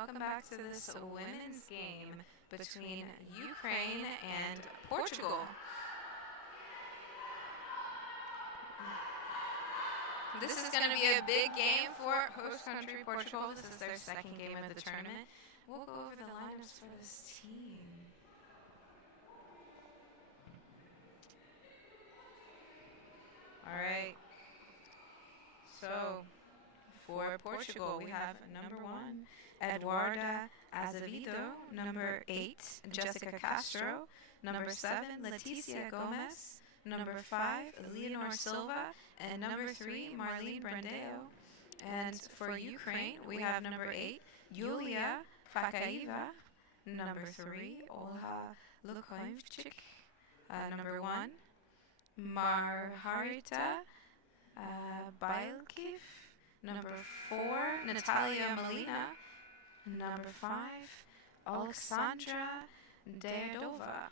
welcome back to this women's game between Ukraine and Portugal. This is going to be a big game for host country Portugal. This is their second game of the tournament. We'll go over the lineups for this team. All right. So, for Portugal, we have number 1, Eduarda Azevedo, number 8, Jessica Castro, number 7, Leticia Gomez, number 5, Leonor Silva, and number 3, Marlene Brandeo. And for Ukraine, we have number 8, Yulia Fakaeva, number 3, Olha Lukovic, number 1, Marharita Bailkiv, number 4, Natalia Molina, number 5, Alexandra Deadova.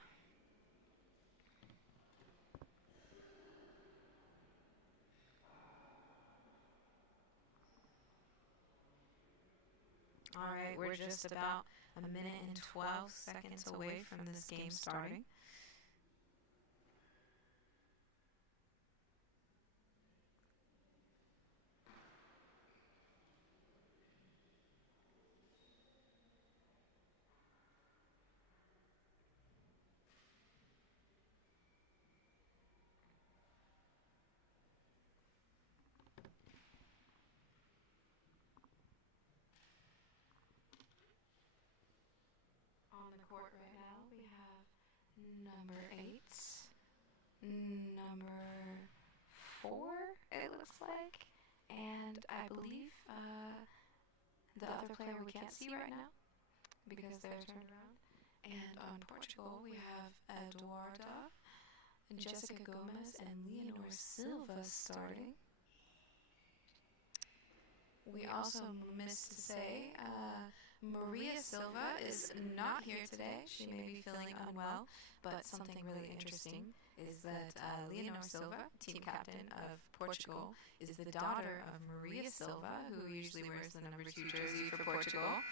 Alright, we're just about a minute and 12 seconds away from this game starting. On the court right now, we have number 8, number 4, it looks like, and I believe the other player we can't see right now because they're turned around. And on Portugal, we have Eduarda, Jessica Gomez, and Leonor Silva starting. We also missed to say Maria Silva is not here today. She may be feeling unwell, but something really interesting is that Leonor Silva, team captain of Portugal, is the daughter of Maria Silva, who usually wears the number 2 jersey for Portugal.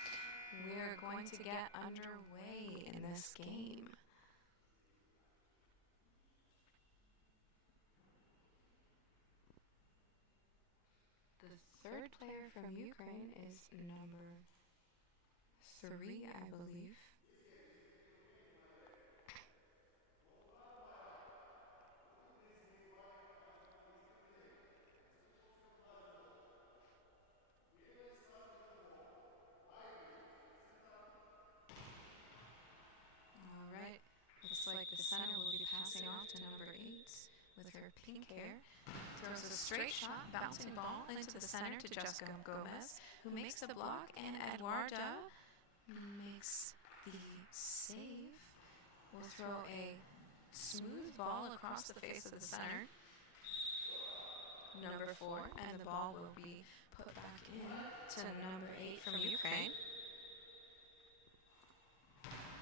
We're going to get underway in this game. The third player from Ukraine is number 3, I believe. Alright, looks like the center will be passing off to number 8 with her pink hair. Throws a straight shot, bouncing ball into the center to Jessica Gomez, who makes the block, and Eduarda makes the save. We'll throw a smooth ball across the face of the center. Number 4, and the ball will be put back in to number 8 from Ukraine.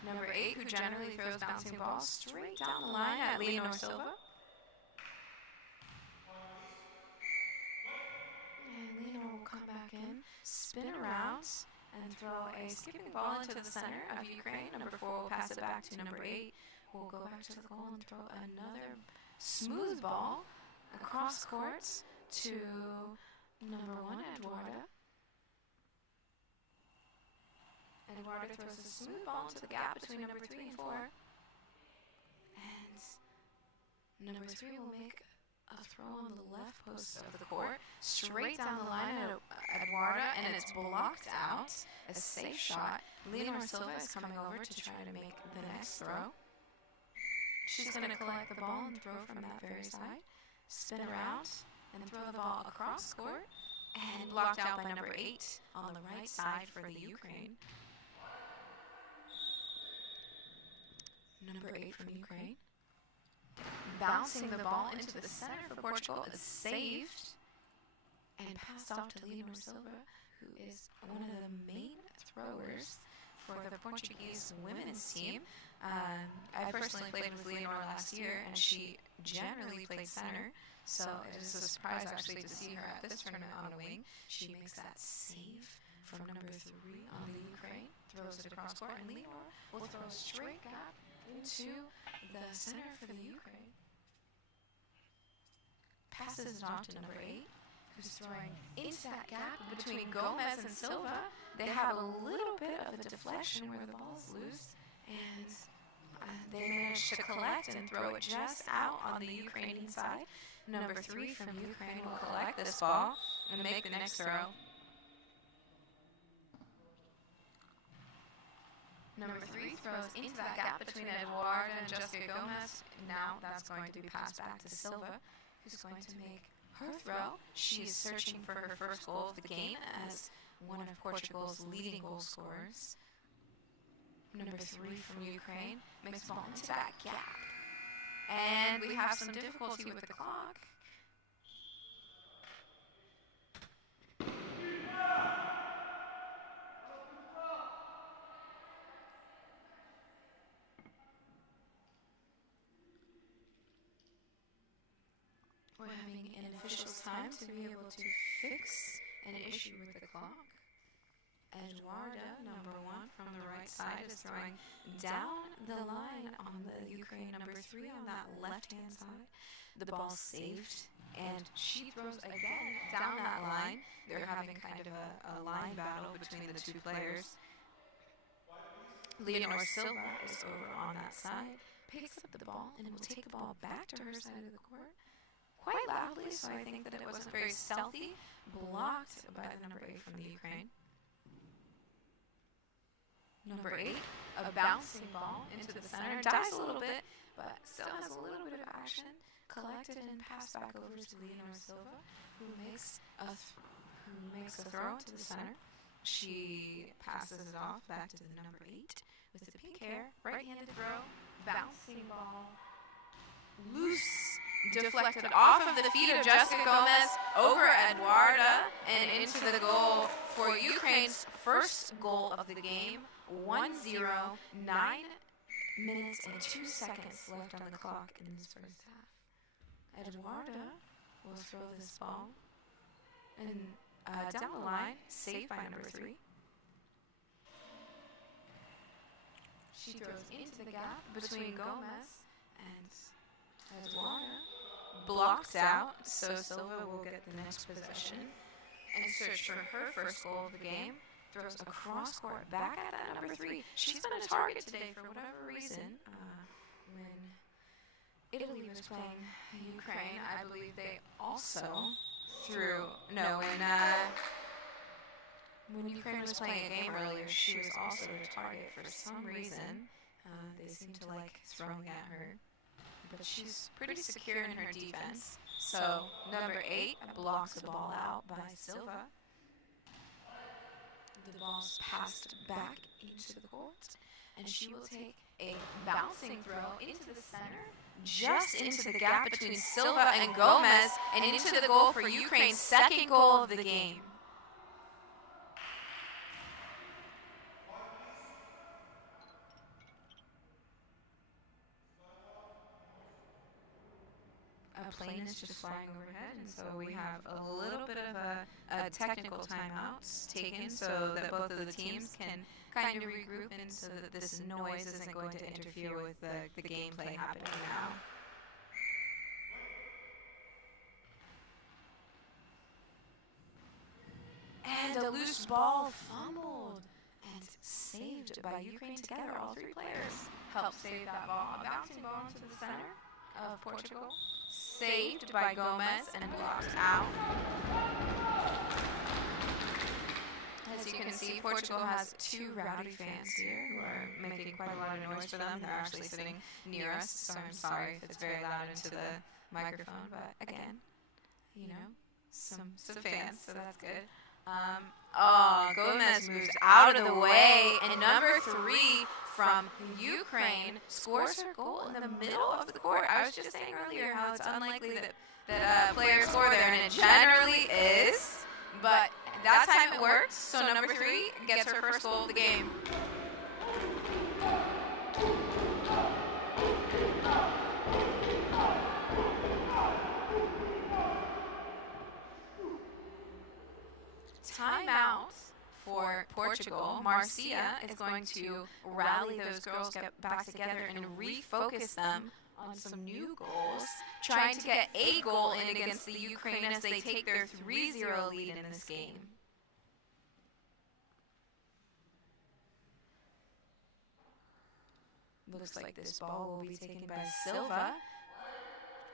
Number 8, who generally throws bouncing balls straight down the line at Leonor Silva. And Leonor will come back in, spin around, and throw a skipping ball into the center of Ukraine. Number 4 will pass it back to number 8. We'll go back to the goal and throw another smooth ball across court to number 1, Eduarda. Eduarda throws a smooth ball into the gap between number 3 and 4. And number 3 will make a throw on the left post of the court, straight down the line at Eduarda, and it's blocked out. A safe shot. Leonor Silva is coming over to try to make the next throw. She's going to collect the ball and throw from that very side. Spin around and throw the ball across court, and blocked out by number 8 on the right side for the Ukraine. Number 8 from Ukraine. Bouncing the ball into the center for Portugal is saved and passed off to Leonor Silva, who is one of the main throwers for the Portuguese women's team. I personally played with Leonor last year, and she generally played center, so it is a surprise actually to see her at this tournament on a wing. She makes that save from number 3 on the Ukraine, throws it across court, and Leonor will throw a straight gap into the center for the Ukraine. Passes it off to number 8, who's throwing into that gap between Gomez and Silva. They have a little bit of a deflection where the ball is loose, and they manage to collect and throw it just out on the Ukrainian side. Number 3 from Ukraine will collect this ball and make the next throw. Number 3 throws into that gap between Eduarda and Jessica Gomez. Now that's going to be passed back to Silva, who's going to make her throw. She's searching for her first goal of the game as one of Portugal's leading goal scorers. Number 3 from Ukraine makes the ball into that gap. And we have some difficulty with the clock. We're having an official's time to be able to fix an issue with the clock. Eduarda, number 1 from the right side, is throwing down the line on the Ukraine number 3 on that left-hand side. The ball's saved, and she throws again down that line. They're having kind of a line battle between the 2 players. Leonor Silva is over on that side, picks up the ball, and will take the ball back to her side of the court quite loudly, so I think that it wasn't very stealthy, blocked by the number 8 from the Ukraine. Number 8, a bouncing ball into the center, dies a little bit, but still has a little bit of action, collected and passed back over to Leonor Silva, who makes a throw into the center. She passes it off back to the number 8 with the pink hair, right-handed throw, bouncing ball, loose, deflected off of the feet of Jessica Gomez over Eduarda and into the goal for Ukraine's first goal of the game. 1-0, 9 minutes and 2 seconds left on the clock in this first half. Eduarda will throw this ball and down the line, saved by number 3. She throws into the gap between Gomez and Eduarda. Blocked out, so Silva will get the next possession and search for her first goal of the game. Throws across court back at that number 3. She's been a target today for whatever reason. When Italy was playing Ukraine, I believe they also when Ukraine was playing a game earlier, she was also the target for some reason. They seem to like throwing at her. But she's pretty secure in her defense. So number 8 blocks the ball out by Silva. The ball's passed back into the court, and she will take a bouncing throw into the center, just into the gap between Silva and Gomez, and into the goal for Ukraine's second goal of the game. A plane is just flying overhead, and so we have a little bit of a technical timeout taken so that both of the teams can kind of regroup and so that this noise isn't going to interfere with the gameplay happening now. And a loose ball fumbled and saved by Ukraine together. All 3 players helped save that ball. A bouncing ball into the center of Portugal. Saved by Gomez and blocked out. As you can see, Portugal has 2 rowdy fans here who are making quite a lot of noise for them. They're actually sitting near us, so I'm sorry if it's very loud into the microphone. But again, you know, some fans, so that's good. Gomez moves out of the way, and number 3 from Ukraine scores her goal in the middle of the court. I was just saying earlier how it's unlikely that players score there, and it generally is, but that time it worked, so number 3 gets her first goal of the game. Timeout for Portugal. Marcia is going to rally those girls back together and refocus them on some new goals, trying to get a goal in against the Ukraine as they take their 3-0 lead in this game. Looks like this ball will be taken by Silva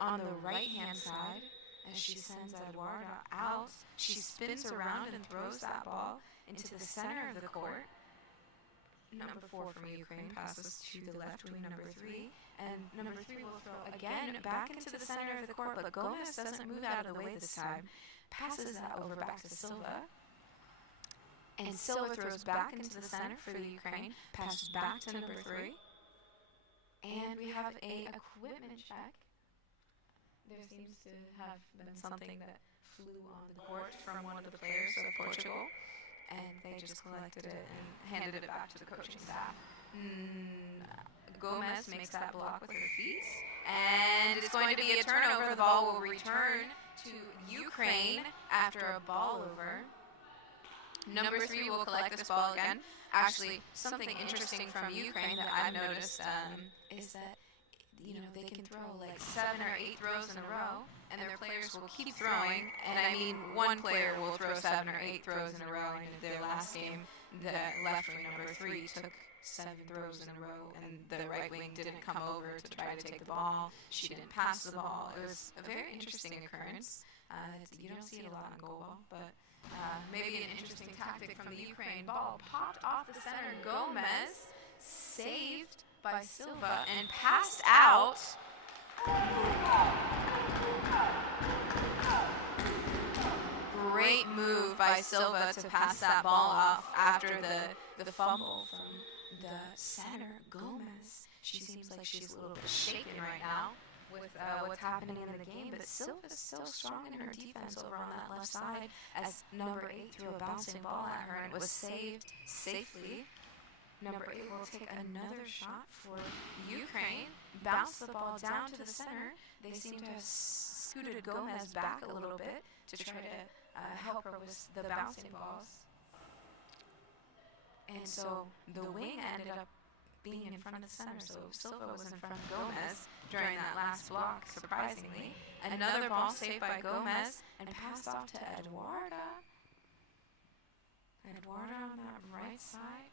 on the right-hand side as she sends Eduarda out. She spins around and throws that ball into the center of the court. Number 4 from Ukraine passes to the left wing, number 3. And number 3 will throw again back into the center of the court, but Gomez doesn't move out of the way this time. Passes that over back to Silva. And Silva throws back into the center for the Ukraine. Passes back to number 3. And we have a equipment check. There seems to have been something that flew on the court from one of the players of Portugal, and they just collected it and handed it back to the coaching staff. Gomez makes that block with her feet, and it's going to be a turnover. The ball will return to Ukraine after a ball over. Number 3 will collect this ball again. Actually, something interesting from Ukraine that I've noticed is that they can throw like 7 or 8 throws in a row, and their players will keep throwing. And I mean, one player will throw 7 or 8 throws in a row. And in their last game, the left wing number 3 took 7 throws in a row, and the right wing didn't come over to try to take the ball. She didn't pass the ball. It was a very interesting occurrence. You don't see it a lot in GoalBall, but maybe an interesting tactic from the Ukraine. Ball popped off the center. Gomez saved by Silva and passed out. Great move by Silva to pass that ball off after the fumble from the center, Gomez. She seems like she's a little bit shaken right now with what's happening in the game, but Silva's still strong in her defense over on that left side as number 8 threw a bouncing ball at her, and it was saved safely. Number 8 will take another shot for Ukraine, bounce the ball down to the center. They seem to have scooted Gomez back a little bit to try to help her with the bouncing balls. And so the wing ended up being in front of the center, so Silva was in front of Gomez during that last block, surprisingly. Another ball saved by Gomez and passed off to Eduarda. Eduarda on that right side,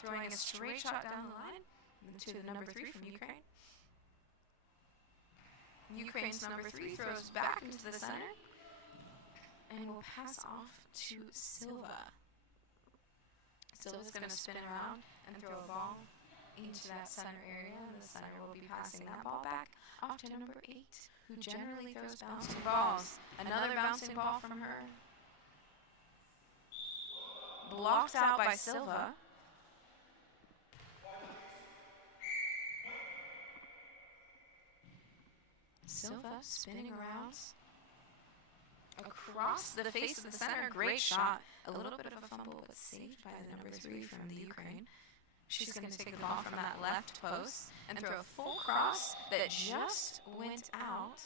throwing a straight shot down the line to the number 3 from Ukraine. Ukraine's number 3 throws back into the center and will pass off to Silva. Silva's going to spin around and throw a ball into that center area. The center will be passing that ball back off to number 8, who generally throws bouncing balls. Another bouncing ball from her. Blocked out by Silva. Silva spinning around across the face of the center. Great shot. A little bit of a fumble, but saved by the number 3 from the Ukraine. She's going to take the ball from that left post and throw a full cross that just went out.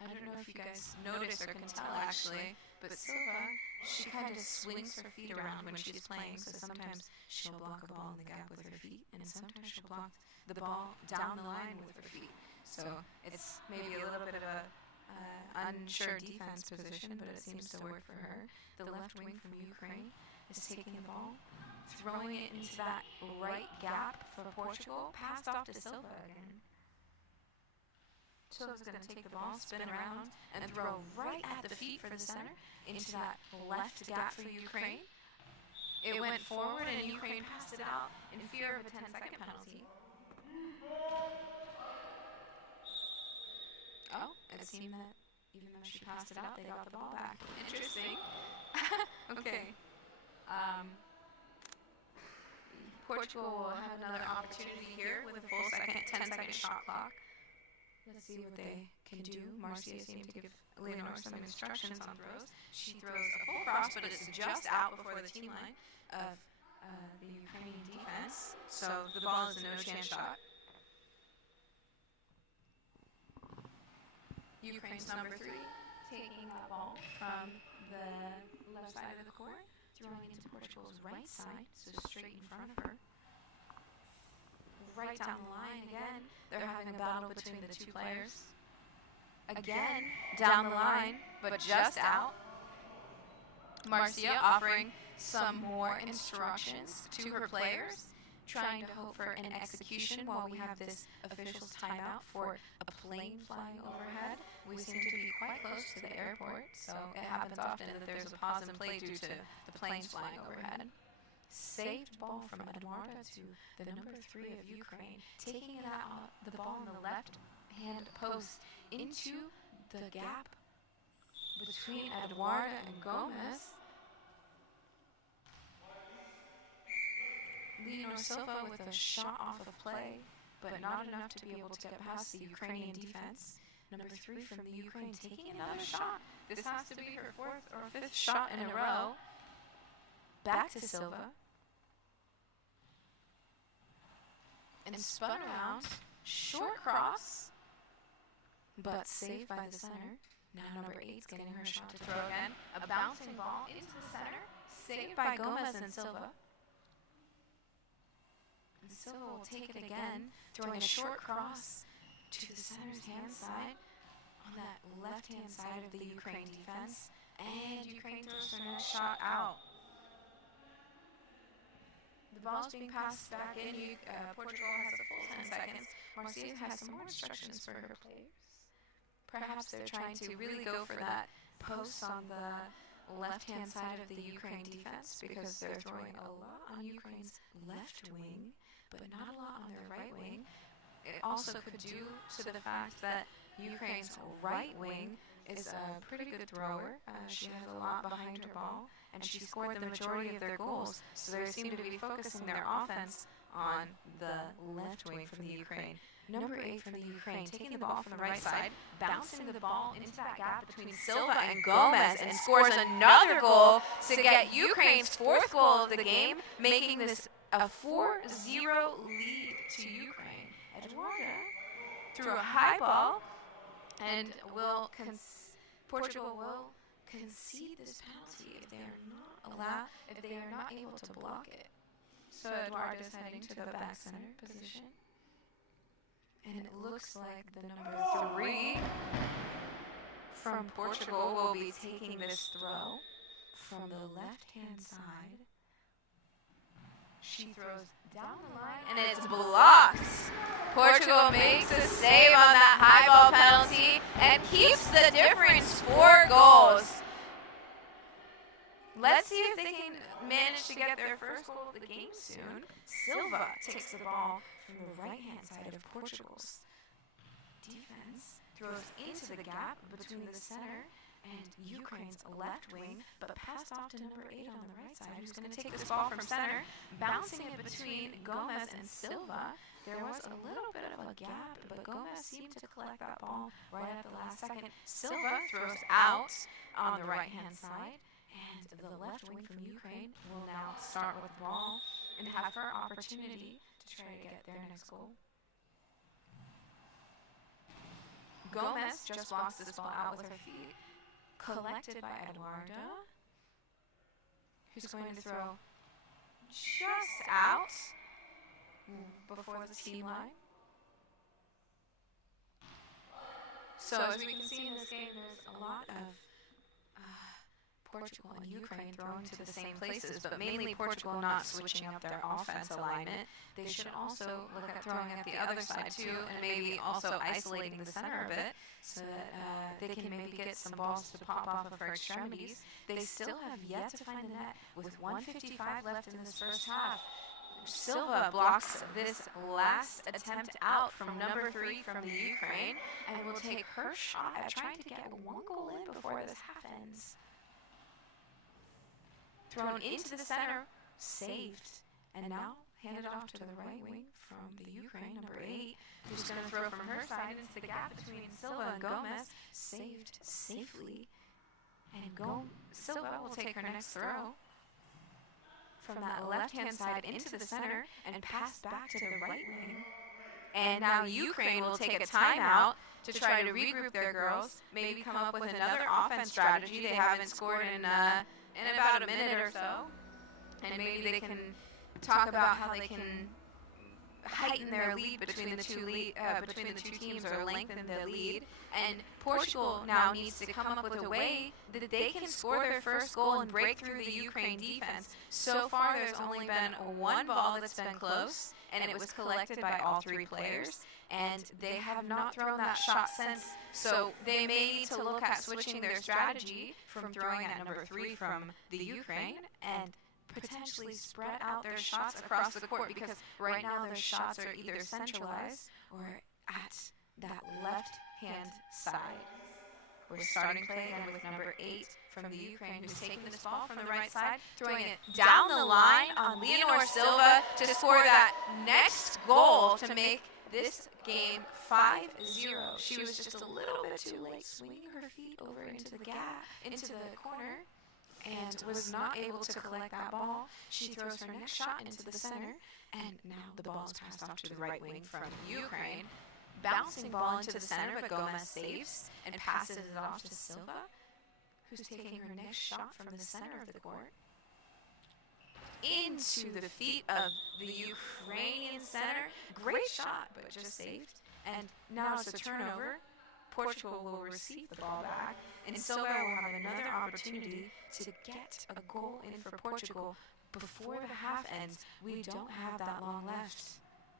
I don't know if you guys notice or can tell, actually, but Silva, she kind of swings her feet around when she's playing, so sometimes she'll block a ball in the gap with her feet, and sometimes she'll block the ball down the line with her feet. So it's maybe a little bit of a unsure defense position, but it seems to work for her. The left wing from Ukraine is taking the ball, throwing it into that right gap for Portugal, passed off to Silva again. Silva's going to take the ball, spin around, and throw right at the feet for the center into that left gap for Ukraine. It went forward, and Ukraine passed it out in fear of a 10-second penalty. Oh, it seemed that even though she passed it out, they got the ball back. Interesting. Okay. Portugal will have another opportunity here with a full 10-second shot clock. Let's see what they can do. Marcia seemed to give Leonor some instructions on throws. She throws a full cross, but it's just out before the team line of the Ukrainian defense. So the ball is a no-chance shot. Ukraine's number 3 taking that ball from the left side of the court, throwing into Portugal's right side, so straight in front of her. Right down the line again, they're having a battle between the two players. Again, down the line, but just out. Marcia offering some more instructions to her players, trying to hope for an execution while we have this official's timeout for a plane flying overhead. We seem to be quite close to the airport, so it happens often that there's a pause in play due to the planes flying overhead. Saved ball from Eduarda to the number 3 of Ukraine, taking it out, the ball in the left hand post into the gap between Eduarda and Gomez. Leonor Silva with a shot off of play, but not enough to be able to get past the Ukrainian defense. Number 3 from the Ukraine taking another shot. This has to be her 4th or 5th shot in a row. Back to Silva. And spun around. Short cross, but saved by the center. Now number 8's getting her shot to throw again. A bouncing ball into the center. Saved by Gomez and Silva. And Silva will take it again, throwing a short cross to the center's hand side on that left-hand side of the Ukraine defense. And Ukraine throws their next shot out. The ball's being passed back in. Portugal has a full 10 seconds. Marcia has some more instructions for her players. Perhaps they're trying to really go for that post on the left-hand side of the Ukraine defense because they're throwing a lot on Ukraine's left wing, but not a lot on their right wing. It also could due to the fact that Ukraine's right wing is a pretty good thrower. She has a lot behind her ball, and she scored the majority of their goals, so they seem to be focusing their offense on the left wing from the Ukraine. Number 8 from the Ukraine, taking the ball from the right side, bouncing the ball into that gap between Silva and Gomez, and scores another goal to get Ukraine's 4th goal of the game, making this a 4-0 lead to Ukraine. Eduarda threw a high ball, and Portugal will concede this penalty if they are not able to block it. So Eduarda is heading to the back center position. And it looks like the number 3 from Portugal will be taking this throw from the left-hand side. She throws down the line, and it's blocked. Portugal makes a save on that high ball penalty and keeps the difference 4 goals. Let's see if they can manage to get their first goal of the game soon. Silva takes the ball from the right-hand side of Portugal's defense, throws into the gap between the center and Ukraine's left wing, but passed off to number 8 on the right side, who's going to take this ball from center, bouncing it between Gomez and Silva. There was a little bit of a gap, but Gomez seemed to collect that ball right at the last second. Silva throws out on the right-hand side, and the left wing from Ukraine will now start with the ball and have her opportunity to try to get their next goal. Gomez just blocks this ball out with her feet, collected by Eduarda, who's going to throw just out before the team line. So as we can see in this game, there's a lot of Portugal and Ukraine throwing to the same places, but mainly Portugal not switching up their offense alignment. They should also look at throwing at the other side too, and maybe also isolating the center a bit so that they can maybe get some balls to pop off of her extremities. They still have yet to find the net with 1:55 left in this first half. Silva blocks this last attempt out from number 3 from the Ukraine and will take her shot at trying to get 1 goal in before this half ends. Thrown into the center, saved, and now handed off to the right wing from the Ukraine, number 8, who's going to throw from her side into the gap between Silva and Gomez, saved safely, and Silva will take her next throw from that left-hand side into the center and passed back to the right wing. And now Ukraine will take a timeout to try to regroup their girls, maybe come up with another offense strategy. They haven't scored in about a minute or so. And maybe they can talk about how they can heighten their lead between the two teams, or lengthen the lead. And Portugal now needs to come up with a way that they can score their first goal and break through the Ukraine defense. So far, there's only been one ball that's been close, and it was collected by all three players. And they have not thrown that shot since, so they may need to look at switching their strategy from throwing at number 3 from the Ukraine and potentially spread out their shots across the court, because right now their shots are either centralized or at that left-hand side. We're starting play again with number 8 from the Ukraine, who's taking this ball from the right side, throwing it down the line on Leonor Silva to score that next goal to make this game 5-0. She was just a little bit too late, swinging her feet over into the gap, into the corner, and was not able to collect that ball. She throws her next shot into the center, and now the ball is passed off to the right wing from Ukraine. Bouncing ball into the center, but Gomez saves and passes it off to Silva, who's taking her next shot from the center of the court into the feet of the Ukrainian center. Great shot, but just saved. And now it's a turnover. Portugal will receive the ball back, and Silva will have another opportunity to get a goal in for Portugal before the half ends. We don't have that long left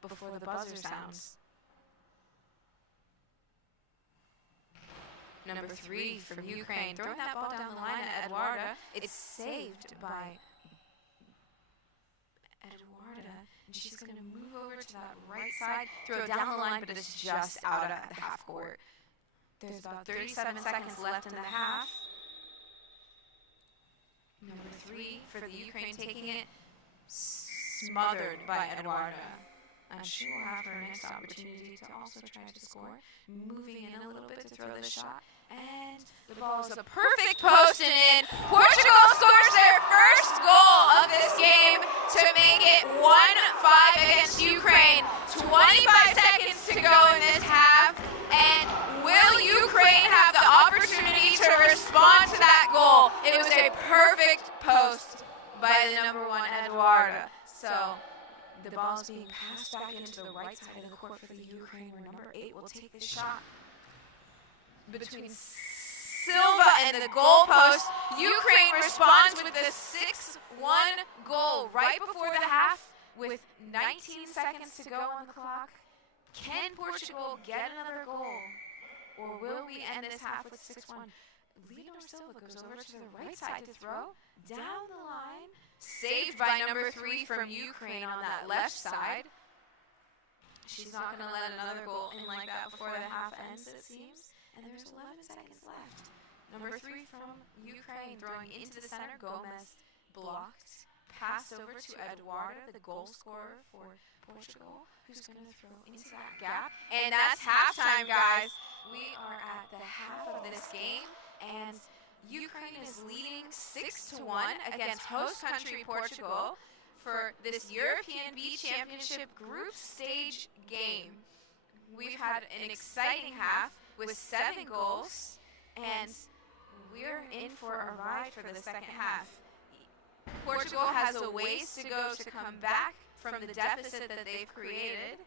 before the buzzer sounds. Number 3 from Ukraine, throwing that ball down the line at Eduarda. It's saved by Eduarda, and she's going to move over to that right side, throw it down the line, but it's just out at the half court. There's about 37 seconds left in the half. Number 3 for the Ukraine, taking it, smothered by Eduarda. And she will have her next opportunity to also try to score. Moving in a little bit to throw the shot. And the ball is a perfect post and in. Portugal scores their first goal of this game to make it 1-5 against Ukraine. 25 seconds to go in this half. And will Ukraine have the opportunity to respond to that goal? It was a perfect post by the number 1 Eduarda. So the ball is being passed back into the right side of the court for the Ukraine, where number 8 will take the shot. Between Silva and the goalpost, Ukraine responds with a 6-1 goal right before the half with 19 seconds to go on the clock. Can Portugal get another goal, or will we end this half with 6-1? Leonor Silva goes over to the right side to throw, down the line, saved by number 3 from Ukraine on that left side. She's not going to let another goal in like that before the half ends, it seems. And there's 11 seconds left. Number 3 from Ukraine throwing into the center. Gomez blocked. Passed over to Eduarda, the goal scorer for Portugal, who's going to throw into that gap. And that's halftime, guys. We are at the half of this game, and Ukraine is leading 6-1 against host country Portugal for this European B Championship group stage game. We've had an exciting half with 7 goals, and we're in for a ride for the second half. Portugal has a ways to go to come back from the deficit that they've created,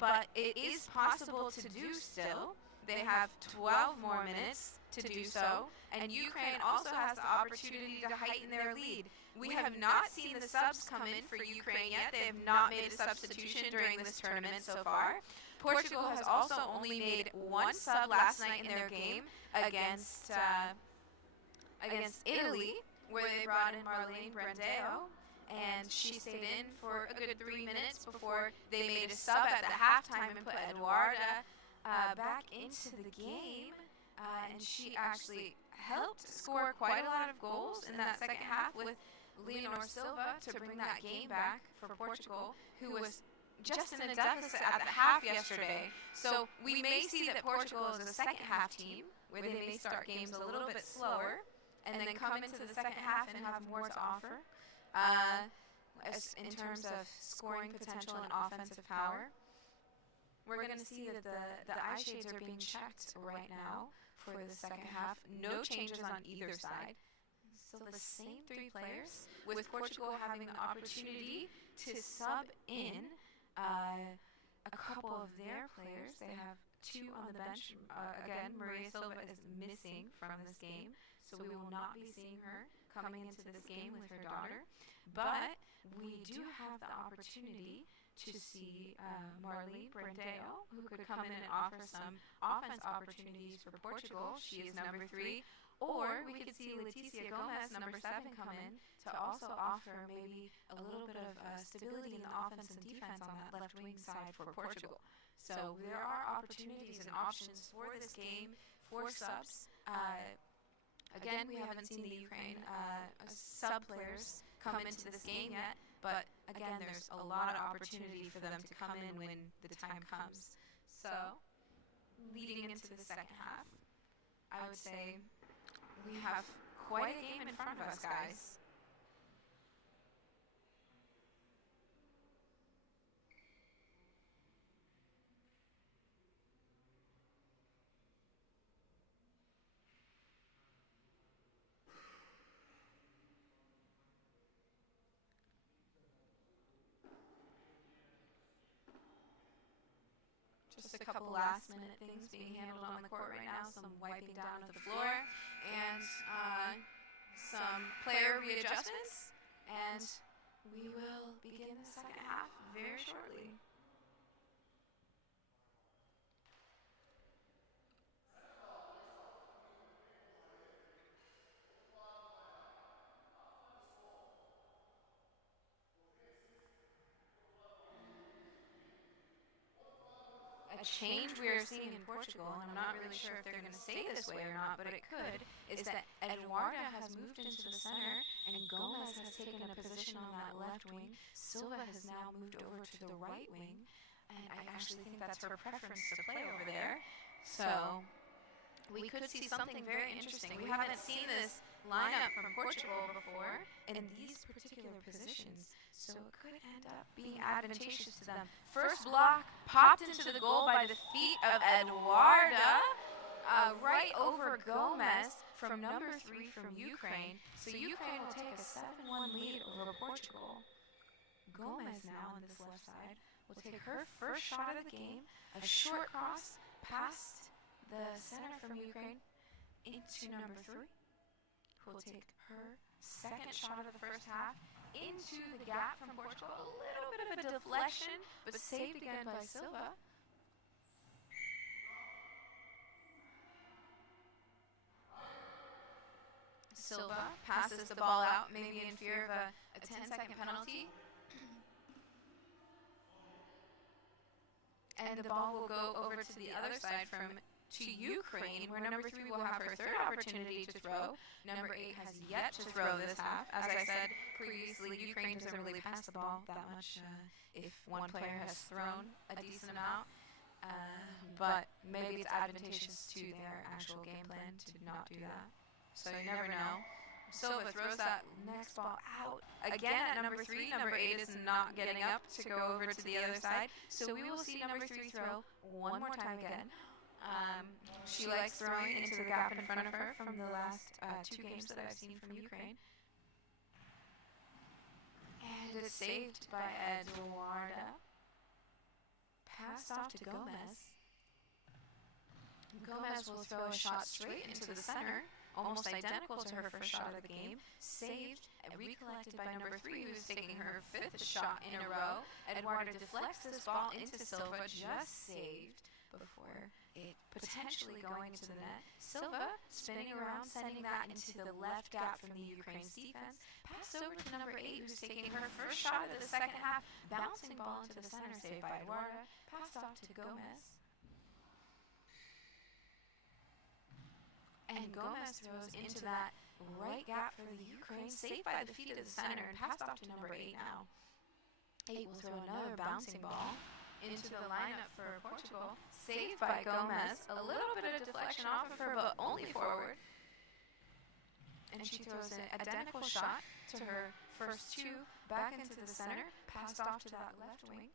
but it is possible to do still. They have 12 more minutes to do so, and Ukraine also has the opportunity to heighten their lead. We have not seen the subs come in for Ukraine yet. They have not made a substitution during this tournament so far. Portugal has also only made 1 sub last night in their game against Italy, where they brought in Marlene Brandeo, and she stayed in for a good 3 minutes before they made a sub at the halftime and put Eduarda back into the game, and she actually helped score quite a lot of goals in that second half with Leonor Silva to bring that game back for Portugal, who was just in a deficit at the half yesterday. So we may see that Portugal is a second half team, where they may start games a little bit slower and then come into the second half and have more to offer. as in terms of scoring potential and offensive power, we're going to see that the eye shades are being checked right now for the second half. No changes on either side. So the same three players, with Portugal having the opportunity to sub in a couple of their players. They have two on the bench. Again, Maria Silva is missing from this game, so we will not be seeing her coming into this game with her daughter. But we do have the opportunity to see Marli Brandeo, who could come in and offer some offense opportunities for Portugal. She is number 3. Or we could see Leticia Gomez, number 7, come in to also offer maybe a little bit of stability in the offense and defense on that left wing side for Portugal. So there are opportunities and options for this game for subs. Again, we haven't seen the Ukraine sub players come into this game yet, but again, there's a lot of opportunity for them to come in when the time comes. So, leading into the second half, I would say we have quite a game in front of us, guys. Just a couple last-minute things being handled on the court right now. Some wiping down of the floor and some player readjustments. And we will begin the second half very shortly. A change we are seeing in Portugal, and I'm not really sure if they're going to stay this way or not, but it could, is that Eduarda has moved into the center, and Gomez has taken a position on that left wing. Silva has now moved over to the right wing, and I actually think that's her preference to play over there. So we could see something very interesting. We haven't seen this lineup from Portugal before in these particular positions, so it could end up being advantageous to them. First block popped into the goal by the feet of Eduarda, right over Gomez from number 3 from Ukraine. So Ukraine will take a 7-1 lead over Portugal. Gomez now on this left side will take her first shot of the game, a short cross past the center from Ukraine into number 3, who will take her second shot of the first half into the gap from Portugal. A little bit of a deflection, but saved again by Silva. Silva passes the ball out, maybe in fear of a 10-second penalty. And the ball will go over to the other side to Ukraine, where number 3 will have her third opportunity to throw. Number 8 has yet to throw this half. As I said previously, Ukraine doesn't really pass the ball that much if one player has thrown a decent amount. But maybe it's advantageous to their actual game plan to not do that. So you never know. Silva throws that next ball out. Again at number 3, number 8 is not getting up to go over to the other side. So we will see number 3 throw one more time again. She likes throwing into the gap in front of her from the last 2 games that I've seen from Ukraine. And it's saved by Eduarda. Passed off to Gomez. Gomez will throw a shot straight into the center, almost identical to her first shot of the game. Saved and recollected by number 3, who's taking her 5th shot in a row. Eduarda deflects this ball into Silva, just saved before it potentially going into the net. Silva spinning around, sending that into the left gap from the Ukraine's defense. Pass over to number 8, who's taking her first shot of the second half. Bouncing ball into the center, saved by Eduarda. Passed off to Gomez. And Gomez throws into that right gap for the Ukraine, saved by the feet of the center, and passed off to number 8 now. 8 will throw another bouncing ball into the lineup for Portugal, saved by Gomez. A little bit of deflection off of her, but only forward. And she throws an identical shot to her first two back into the center, passed off to that left wing.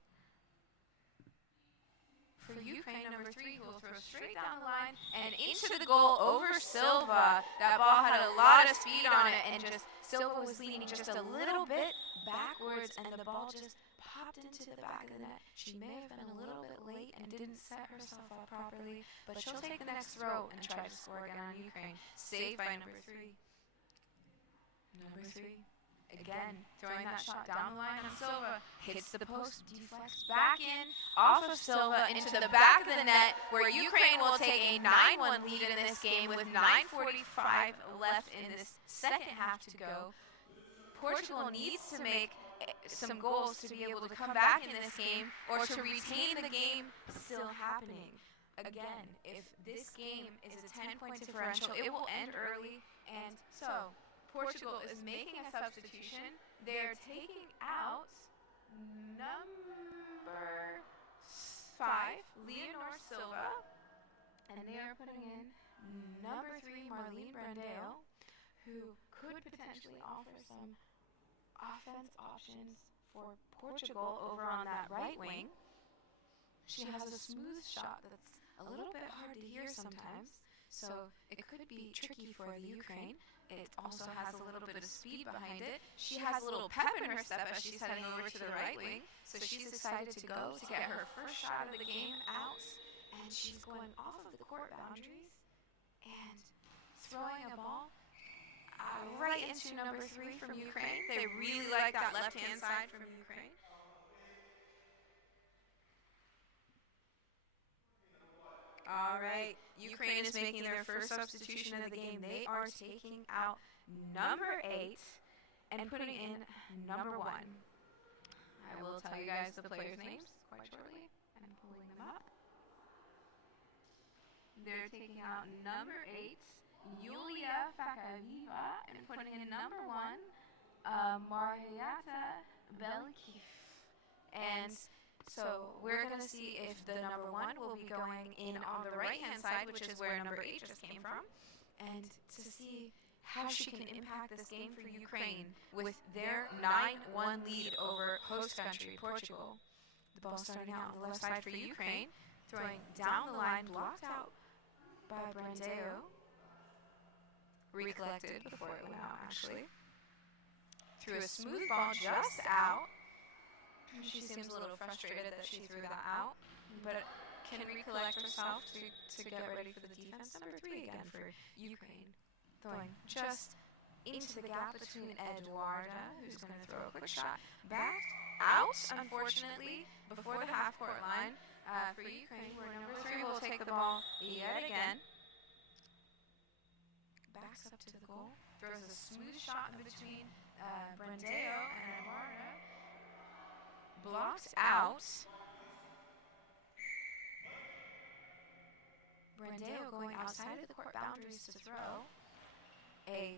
For Ukraine, number 3, who will throw straight down the line and into the goal over Silva. That ball had a lot of speed on it, and just Silva was leaning just a little bit backwards, and the ball just popped into the back of the net. She may have been a little bit late and didn't set herself up properly, but she'll take the next throw and try to score again on Ukraine. Saved by number 3. Number 3. Again, throwing that shot down the line on Silva. Hits the post, deflects back in, off of Silva into the back of the net, where Ukraine will take a 9-1 lead in this game with 9:45 left in this second half to go. Portugal needs to make some goals to be able to come back in this game or to retain the game still happening. Again, if this game is a 10-point differential, it will end early, and so Portugal is making a substitution. They're taking out number 5, Leonor Silva, and they are putting in number 3, Marlene Brandeo, who could potentially offer some offense options for Portugal over on that right wing. She has a smooth shot that's a little bit hard to hear sometimes, so it could be tricky for the Ukraine. It also has a little bit of speed behind it. She has a little pep in her step as she's heading over to the right wing, so she's excited to go to get her first shot of the game out, and she's going off of the court boundaries and throwing a ball right into number 3 from Ukraine. They really like that left-hand side from Ukraine. All right, Ukraine is making their first substitution of the game. They are taking out number 8 and putting in number 1. I will tell you guys the players' names quite shortly. I'm pulling them up. They're taking out number 8, Yulia Fakaviva, and putting in number 1, Marietta Belkif. And so we're going to see if the number 1 will be going in on the right-hand side, which is where number 8 just came from, and to see how she can impact this game for Ukraine with their 9-1 lead over host country, Portugal. The ball starting out on the left side for Ukraine, throwing down the line, blocked out by Brandeo. Recollected before it went out, actually. Threw a smooth ball just out. She seems a little frustrated that she threw that out, but can recollect herself to get ready for the defense. Number 3 again for Ukraine. Throwing just into the gap between Eduarda, who's going to throw a quick shot. Back out, unfortunately, before the half-court line for Ukraine, where number 3 will take the ball yet again. Backs up to the goal. Throws a smooth shot in between Brandeo and Eduarda. Blocked out. Brandeo going outside of the court boundaries to throw a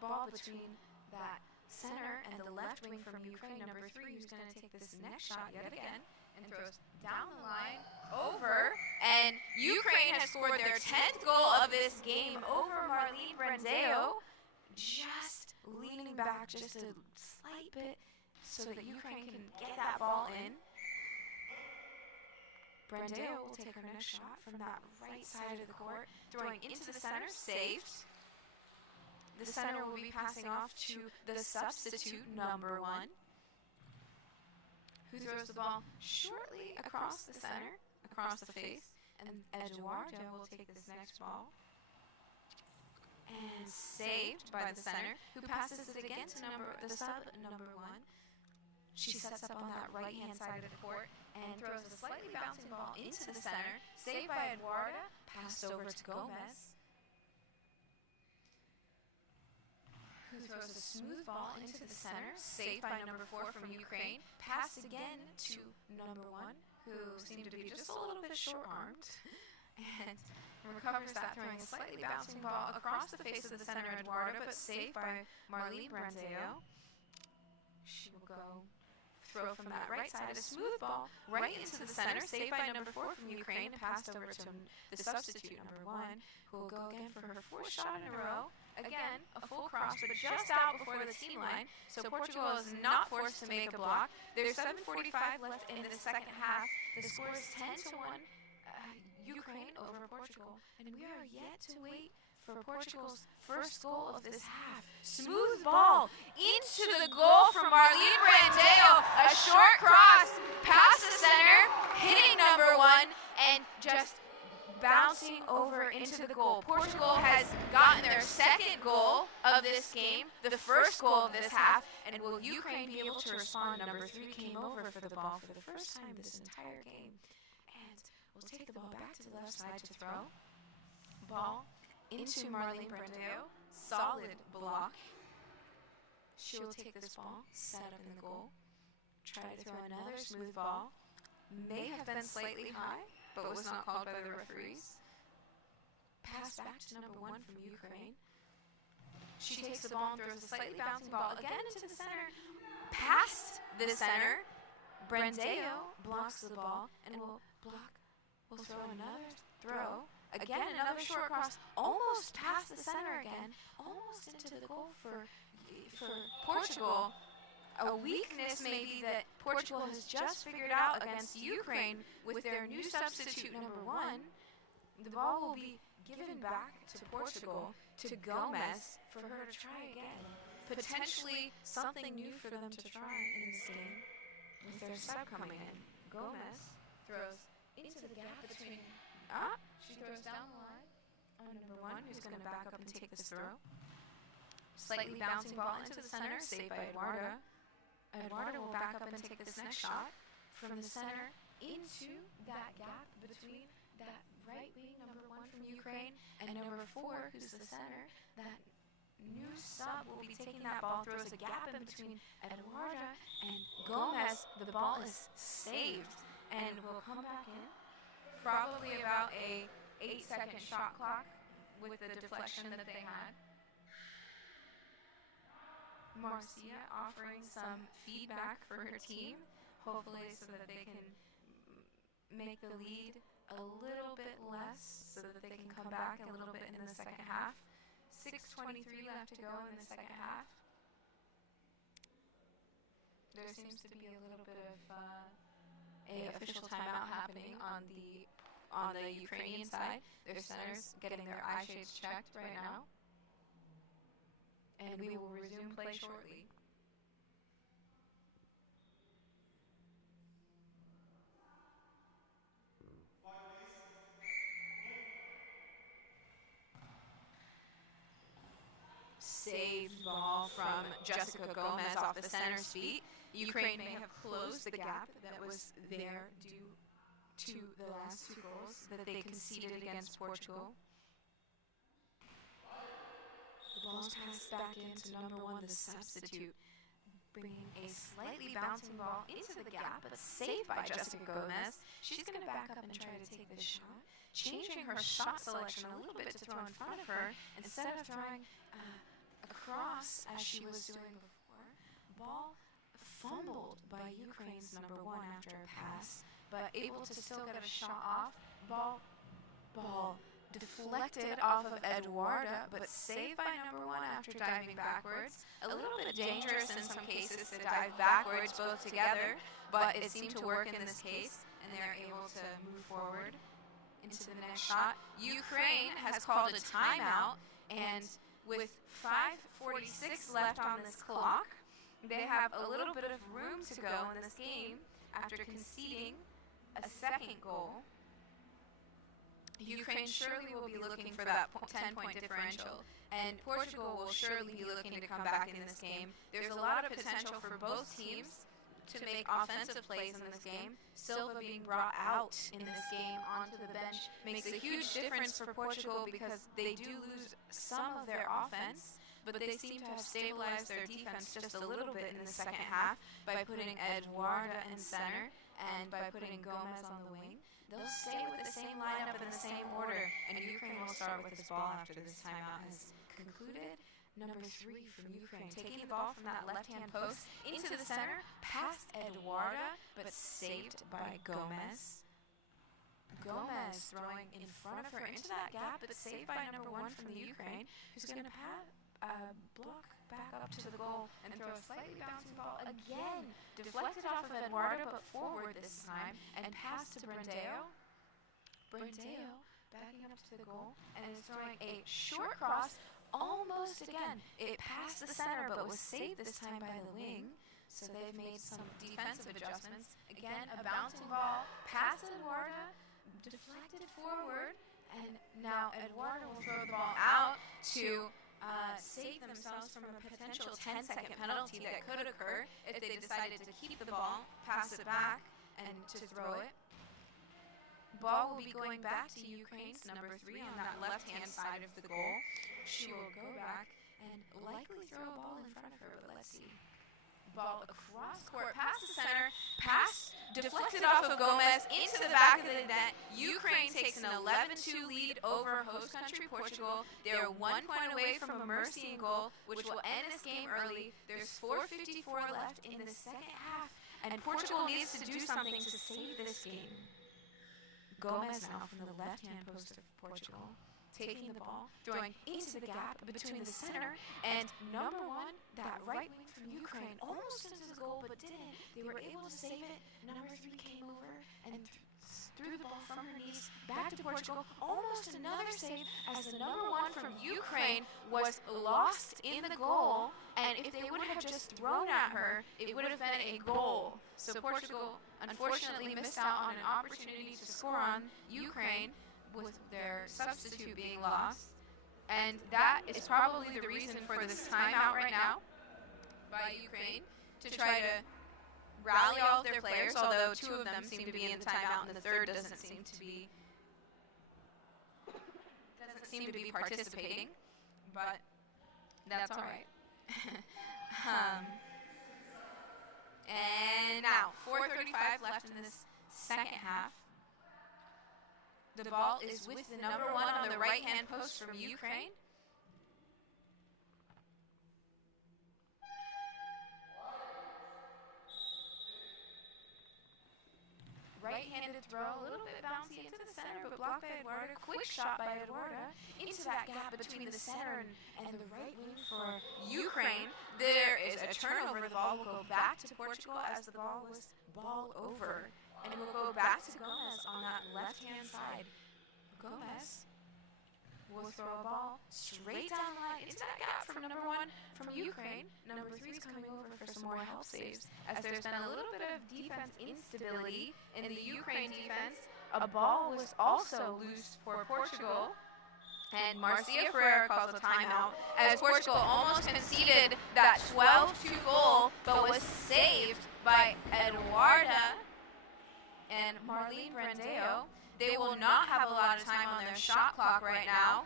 ball between that center and the left wing from Ukraine, number 3, who's going to take this next shot yet again and throws down the line over. And Ukraine has scored their 10th goal of this game over Marlene Brandeo, just leaning back just a slight bit so that Ukraine can get that ball in. Brandeo will take her next shot from that right side of the court, throwing into the center, saved. The center will be passing off to the substitute, number 1, who throws the ball shortly across the center, across the face, and Eduardo will take this next ball. And saved by the center, who passes it again to the sub, number 1. She sets up on that right-hand side of the court and throws a slightly bouncing ball into the center. Saved by Eduarda, passed over to Gomez, who throws a smooth ball into the center. Saved by number 4 from Ukraine. Passed again to number 1, who seemed to be just a little bit short-armed, and recovers that, throwing a slightly bouncing ball across the face of the center, Eduarda, but saved by Marlene Brandeo. She will go throw from that right side, a smooth ball right into the center, saved by number 4 from Ukraine, and passed over to the substitute, number 1, who will go again for her 4th shot in a row, Again, a full cross, but just out before the team line, so Portugal is not forced to make a block. There's 7:45 left in the second half. The score is 10-1, Ukraine over Portugal, and we are yet to wait for Portugal's first goal of this half. Smooth ball into the goal from Marlene Brandeo. A short cross past the center, hitting number 1, and just bouncing over into the goal. Portugal has gotten their second goal of this game, the first goal of this half, and will Ukraine be able to respond? Number 3 came over for the ball for the first time this entire game. And we'll take the ball back to the left side to throw. Ball into Marlene Brandeo. Solid block. She will take this ball, set up in the goal, try to throw another smooth ball. May have been slightly high, but was not called by the referees. Pass back to number 1 from Ukraine. She takes the ball and throws a slightly bouncing ball again into the center. Past the center, Brandeo blocks the ball and will throw another throw. Again, another short cross, almost past the center again, almost into the goal for Portugal. A weakness maybe that Portugal has just figured out against Ukraine with their new substitute number 1. The ball will be given back to Portugal, to Gomez, for her to try again. Potentially something new for them to try in this game with their sub coming in. Gomez throws into the gap between... She throws down the line on number 1, who's going to back up and take this throw. Slightly bouncing ball into the center, saved by Eduarda. Eduarda will back up and take this next shot from the center into that gap between that right wing, number 1 from Ukraine, and number 4, who's the center. That new sub will be taking that ball, throws a gap in between Eduarda and Gomez. The ball is saved and will come back in. Probably about a 8-second shot clock with the deflection that they had. Marcia offering some feedback for her team, hopefully so that they can make the lead a little bit less, so that they can come back a little bit in the second half. 6:23 left to go in the second half. There seems to be a little bit of a official timeout happening on the Ukrainian side. Their centers getting their eye shades checked right now. And we will resume play shortly. Saved ball from Jessica Gomez off the center's feet. Ukraine may have closed the gap that was there due to the last 2 goals that they conceded against Portugal. The ball's passed back into number 1, the substitute, bringing a slightly bouncing ball into the gap, but saved by Jessica Gomez. She's going to back up and try to take this shot, changing her shot selection a little bit to throw in front of her instead of throwing across as she was doing before. Ball fumbled by Ukraine's number 1 after a pass, but able to still get a shot off. Ball deflected off of Eduarda, but saved by number 1 after diving backwards. A little bit dangerous in some cases to dive backwards both together, but it seemed to work in this case, and they're able to move forward into the next shot. Ukraine has called a timeout, and with 5:46 left on this clock, they have a little bit of room to go in this game after conceding a second goal. Ukraine surely will be looking for that 10-point differential, and Portugal will surely be looking to come back in this game. There's a lot of potential for both teams to make offensive plays in this game. Silva being brought out in this game onto the bench makes a huge difference for Portugal because they do lose some of their offense, but they seem to have stabilized their defense just a little bit in the second half by putting Eduarda in center and by putting Gomez on the wing. They'll stay with the same lineup in the same order, and Ukraine will start with this ball after this timeout has concluded. Number 3 from Ukraine, taking the ball from that left-hand post into the center, past Eduarda, but saved by Gomez. Gomez throwing in front of her into that gap, but saved by number 1 from the Ukraine, who's going to block back up to the goal and throw a slightly bouncing ball again, deflected off of Eduardo, but forward this time, and pass to Brandeo. Brandeo backing up to the goal and is throwing a short cross, almost again. It passed the center, but was saved this time by the wing. So they've made some defensive adjustments. Again, a bouncing ball, past Eduardo, deflected forward, and now Eduardo will throw the ball out to save themselves from a potential 10-second penalty that could occur if they decided to keep the ball, pass it back, and to throw it. Ball will be going back to Ukraine's number 3 on that left-hand side of the goal. She will go back and likely throw a ball in front of her, but let's see. Ball across court, past the center, pass deflected off of Gomez into the back of the net. Ukraine takes an 11-2 lead over host country Portugal. They're 1 point away from a mercy goal, which will end this game early. There's 4:54 left in the second half, and Portugal needs to do something to save this game. Gomez now from the left-hand post of Portugal, taking the ball, throwing into the gap between the center and number 1, that right wing from Ukraine, almost into the goal but didn't. They were able to save it. Number 3 came over and threw the ball from her knees back to Portugal. Almost another save as the number 1 from Ukraine was lost in the goal, and if they would have just thrown at her, it would have been a goal. So Portugal unfortunately missed out on an opportunity to score on Ukraine with their substitute being lost, and that is probably the reason for this timeout right now by Ukraine, to try to rally all of their players, although 2 of them seem to be in the timeout and the third doesn't seem to be participating, but that's all right. And now 4:35 left in this second half. The ball is with the number 1 on the right-hand post from Ukraine. Right-handed throw, a little bit bouncy into the center, but blocked by Eduardo. Quick shot by Eduardo into that gap between the center and the right wing for Ukraine. There is a turnover. The ball will go back to Portugal as the ball was ball over. And it will go back to Gomez on that left-hand side. Gomez will throw a ball straight down the line into that gap from number 1 from Ukraine. Number 3 is coming over for some more help saves, as there's been a little bit of defense instability in the Ukraine defense. A ball was also loose for Portugal, and Marcia Ferreira calls a timeout as Portugal almost conceded that 12-2 goal, but was saved by Eduarda and Marlene Brandeo. They will not have a lot of time on their shot clock right now,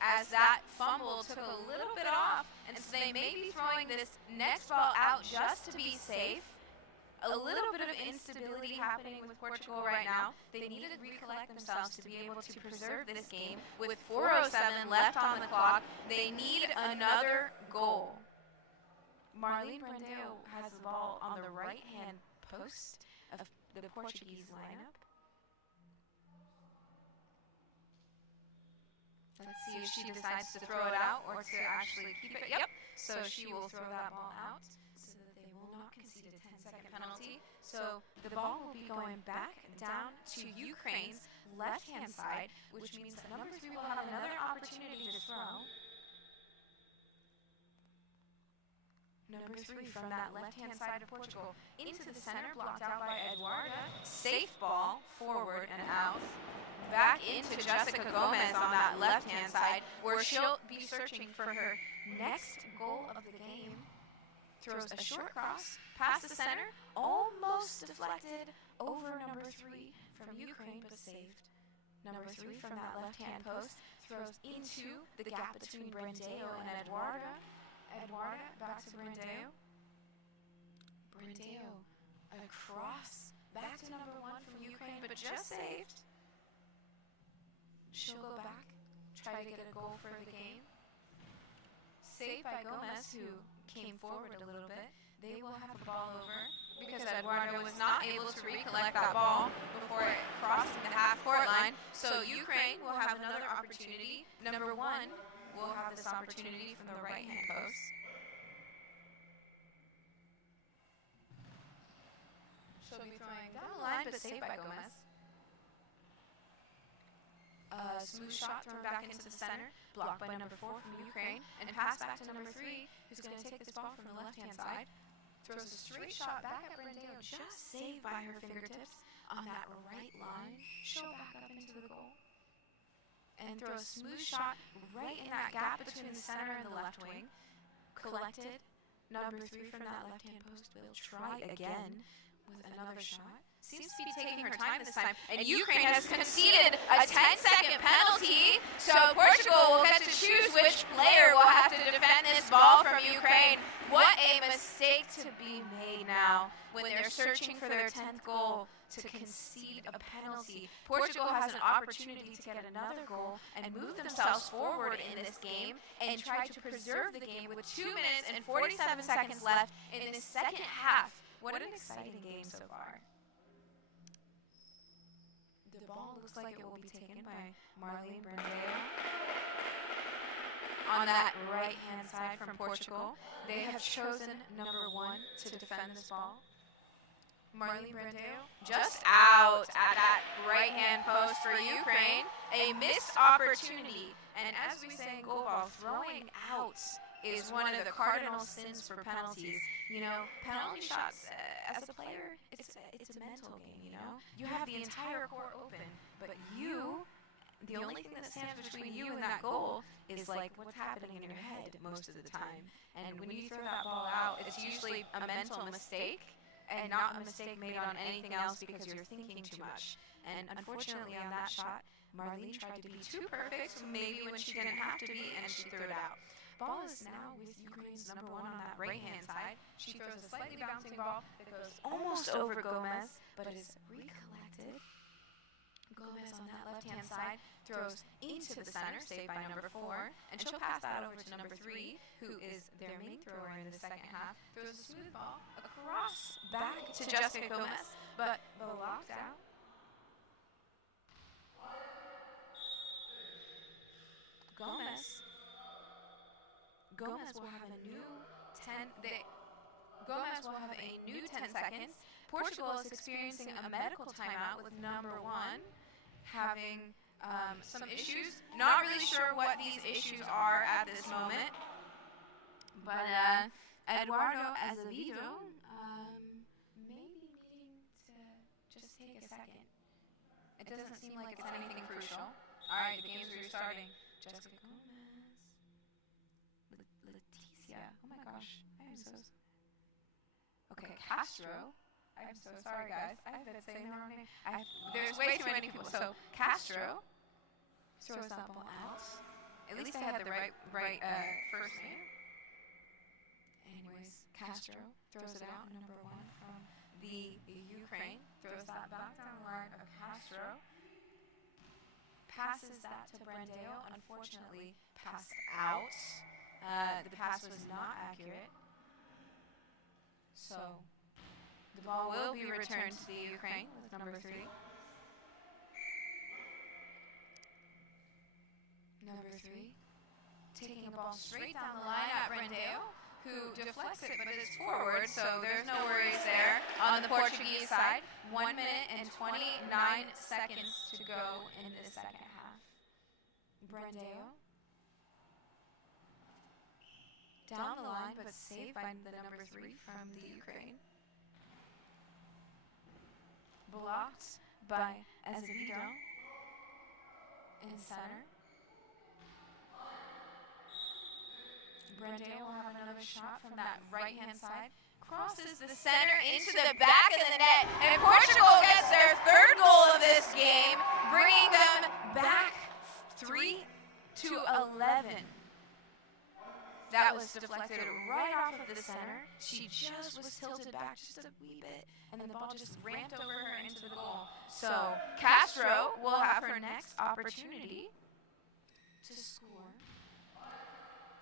as that fumble took a little bit off, and so they may be throwing this next ball out just to be safe. A little bit of instability happening with Portugal right now. They need to recollect themselves to be able to preserve this game. With 4:07 left on the clock, they need another goal. Marlene Brandeo has the ball on the right-hand post of the Portuguese lineup. Let's see if she decides to throw it out or to actually keep it. Yep. So she will throw that ball out so that they will not concede a 10-second penalty. So the ball will be going back down to Ukraine's left-hand side, which means that number 3 will have another opportunity to throw. Number 3 from that left-hand side of Portugal into the center, blocked out by Eduarda. Safe ball, forward and out. Back into Jessica Gomez on that left-hand side, where she'll be searching for her next goal of the game. Throws a short cross, past the center, almost deflected over number 3 from Ukraine, but saved. Number 3 from that left-hand post throws into the gap between Brandeo and Eduarda. Eduarda back to Brandeo. Brandeo across, back to number 1 from Ukraine, but just saved. She'll go back, try to get a goal for the game. Saved by Gomez, who came forward a little bit. They will have the ball over because Eduardo was not able to recollect that ball before it crossed the half-court line. So Ukraine will have another opportunity. Number 1 will have this opportunity from the right-hand post. She'll be throwing down the line, but saved by Gomez. Smooth shot thrown back into the center, blocked by number 4 from Ukraine, and passed back to number 3, who's going to take this ball from the left-hand side. Throws a straight shot back at Brandeo, just saved by her fingertips on that right line. She'll back up into the goal. And throw a smooth shot right in that gap between the center and the left wing. Collected. Number 3 from that left-hand post will try again with another shot. Seems to be taking her time this time. And Ukraine has conceded a 10-second penalty. So Portugal will get to choose which player will have to defend this ball from Ukraine. What a mistake to be made now when they're searching for their 10th goal to concede a penalty. Portugal has an opportunity to get another goal and move themselves forward in this game and try to preserve the game with 2 minutes and 47 seconds left in the second half. What an exciting game so far. The ball looks like it will be taken by Marlene Brandeo. On that right-hand side from Portugal, they have chosen number 1 to defend this ball. Marlene Brandeo just out at that right-hand post for Ukraine. A missed opportunity. And as we say in GoalBall, throwing out is one of the cardinal sins for penalties. You know, penalty shots, as a player, it's a mental game, you know? You have the entire court open, but the only thing that stands between you and that goal is like what's happening in your head most of the time. And when you throw that ball out, it's usually a mental mistake and not a mistake made on anything else because you're thinking too much. And unfortunately on that shot, Marlene tried to be too perfect, maybe when she didn't have to be, and she threw it out. Ball is now with Ukraine's number 1 on that right-hand side. She throws a slightly bouncing ball that goes almost over Gomez, but is recollected. Gomez on that left-hand side throws into the center, saved by number 4, and she'll pass that over to number 3, who is their main thrower in the second half. Throws a smooth ball across back to Jessica Gomez, but blocked out. Gomez will have a new 10 seconds. Portugal is experiencing a medical timeout with number 1 having some issues. Not really sure what these issues are at this moment. But Eduardo Azevedo may be needing to just take a second. It doesn't seem like it's anything crucial. All right, the game's restarting. Jessica Gomez. Leticia. Oh my gosh. Okay, Castro. I'm so sorry, guys. I've been saying the wrong name. There's way too many people. So Castro throws that ball out. At least I had the right first name. Anyways, Castro throws it out. Number 1 from the Ukraine throws that back down the line of Castro. Passes that to Brandeo. Unfortunately, passed out. The pass was not accurate. So the ball will be returned to the Ukraine with number 3. Number 3 taking a ball straight down the line at Brandeo, who deflects it, but it's forward, so there's no worries there on the Portuguese side. 1 minute and 29 seconds to go in the second half. Brandeo down the line, but saved by the number 3 from the Ukraine. Blocked by Azevedo in center. Brandeo will have another shot from that right-hand side. Crosses the center into the back of the net, and Portugal gets their 3rd goal of this game, bringing them back 3-11. That was deflected right off of the center. She just was tilted back just a wee bit, and then the ball just ramped over her into the goal. So Castro will have her next opportunity to score.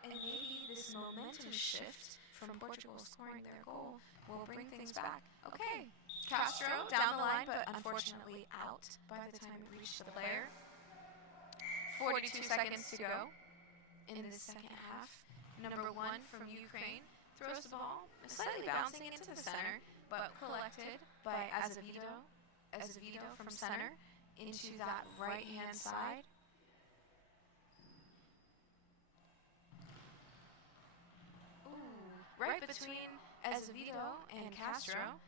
And maybe this momentum shift from Portugal scoring their goal will bring things back. Okay, Castro down the line, but unfortunately out by the time it reached the player. 42 seconds to go in the second half. Number 1 from Ukraine throws the ball, slightly bouncing into the center, but collected by Azevedo from center into that right-hand side. Right between Azevedo and Castro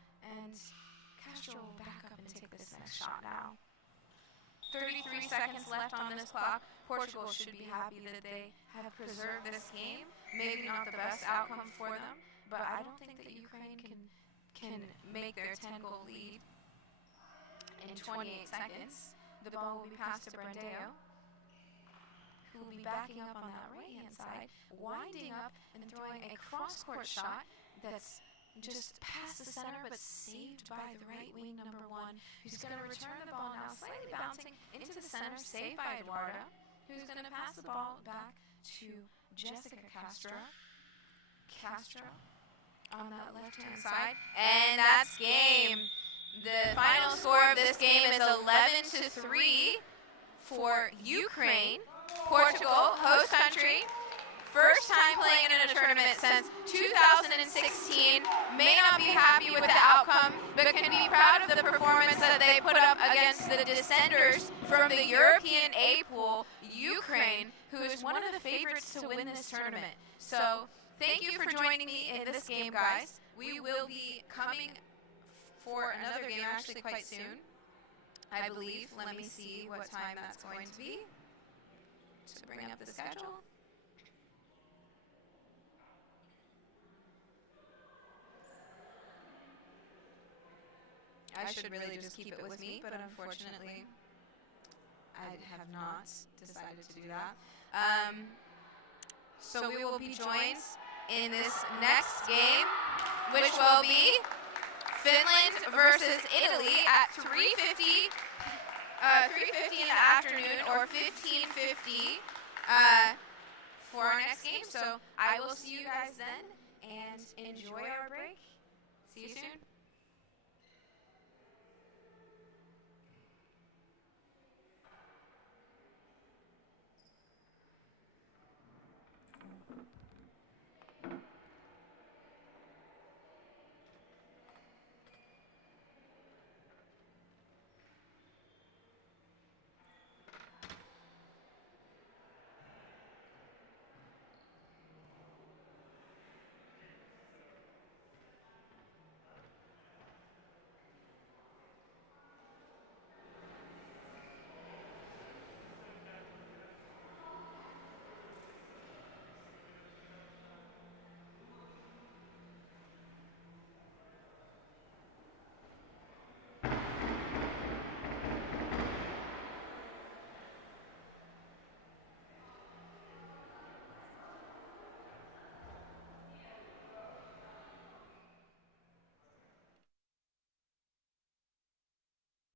will back up and take this next shot now. 33 seconds left on this clock. Portugal should be happy that they have preserved this game. Maybe not the best outcome for them, but I don't think that Ukraine can make their 10-goal lead in 28 seconds. The ball will be passed to Brandeo, who will be backing up on that right-hand side, winding up and throwing a cross-court shot that's just past the center but saved by the right wing, number 1, who's going to return the ball now, slightly bouncing into the center, saved by Eduarda, who's going to pass the ball back to Jessica Castro. Castro on that left-hand side, and that's game. The final score of this game is 11-3 for Ukraine. Portugal, host country, first time playing in a tournament since 2016, may not be happy with the outcome, but can be proud of the performance that they put up against the descenders from the European A pool, Ukraine, who is one of the favorites to win this tournament. So thank you for joining me in this game, guys. We will be coming for another game actually quite soon, I believe. Let me see what time that's going to be to bring up the schedule. I should really just keep it with me, but unfortunately, I have not decided to do that. So we will be joined in this next game, which will be Finland versus Italy at 3:50 in the afternoon, or 15:50 for our next game. So I will see you guys then, and enjoy our break. See you soon.